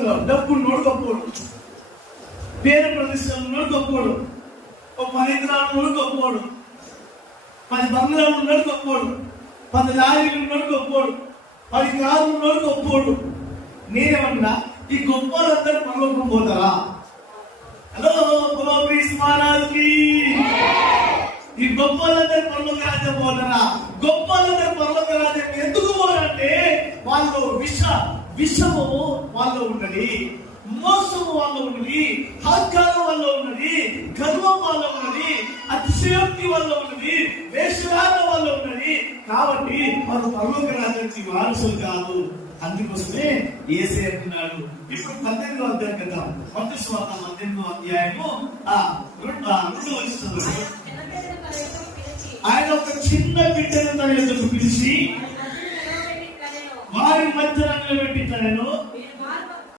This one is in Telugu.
లోకంలో డబ్బు నోడు గొప్పోడు, పేరు ప్రతిష్టలు నోడు గొప్పోడు, ఒక 10 ఎకరాలు నోడు గొప్పోడు, 10 బంగ్లాలు ఉన్నాడు గొప్పోడు, 10 లారీలు ఉన్నాడు గొప్పోడు, 10 కార్లు ఉన్నాడు గొప్పోడు. నేనేమన్నా ఈ గొప్పలందరూ పరలోకం పోతారా? హలో గ్లోరీస్ మహారాజ్కి. ఈ గొప్పలందరూ పరలోక రాజ్యం పోతారా? గొప్పలందరూ పరలోక రాజ్యం ఎందుకు పోరంటే వాళ్ళు విషము వాళ్ళు ఉన్నది, మోసము వాళ్ళు ఉన్నది, అహంకారం వల్ల ఉన్నది, గర్వం వల్ల ఉన్నది, అతిశయోక్తి వల్ల ఉన్నది, వేషధారణ వల్ల ఉన్నది. కాబట్టి వాళ్ళు పరలోక రాజ్యానికి వారసులు కాదు. అందుకోసమే యేసే అంటున్నాడు. ఇప్పుడు 18వ అధ్యాయం కదా, మత్తయి సువార్త 18వ అధ్యాయము 2వ వచనంలో ఆయన ఒక చిన్న బిడ్డను తన యొద్దకు పిలిచి వారి మధ్యలో నిలబెట్టి తనను